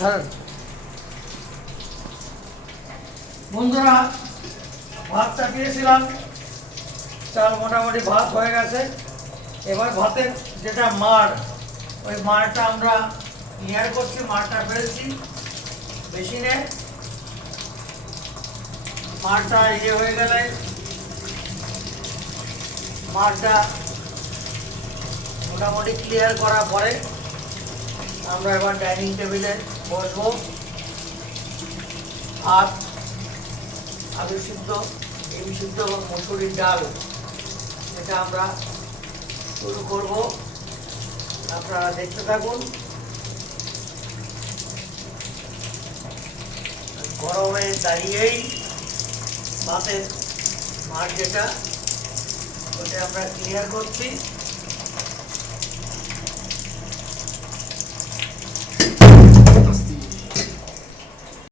ধরেন বন্ধুরা, ভাত চাপিয়েছিলাম, চাল মোটামুটি ভাত হয়ে গেছে। এবার ভাতের যেটা মাড়, ওই মাড়টা আমরা ক্লিয়ার করছি। মাড়টা ফেলছি মেশিনে। মাড়টা হয়ে গেলে মাড়টা মোটামুটি ক্লিয়ার করার পরে আমরা এবার ডাইনিং টেবিলে বসবো। ভাত, আলু সিদ্ধ, ডিম সিদ্ধ এবং মসুরির ডাল, এটা আমরা শুরু করব। আপনারা দেখতে থাকুন। গরমে দাঁড়িয়েই ভাতের মাড় যেটা, ওটা আমরা ক্লিয়ার করছি।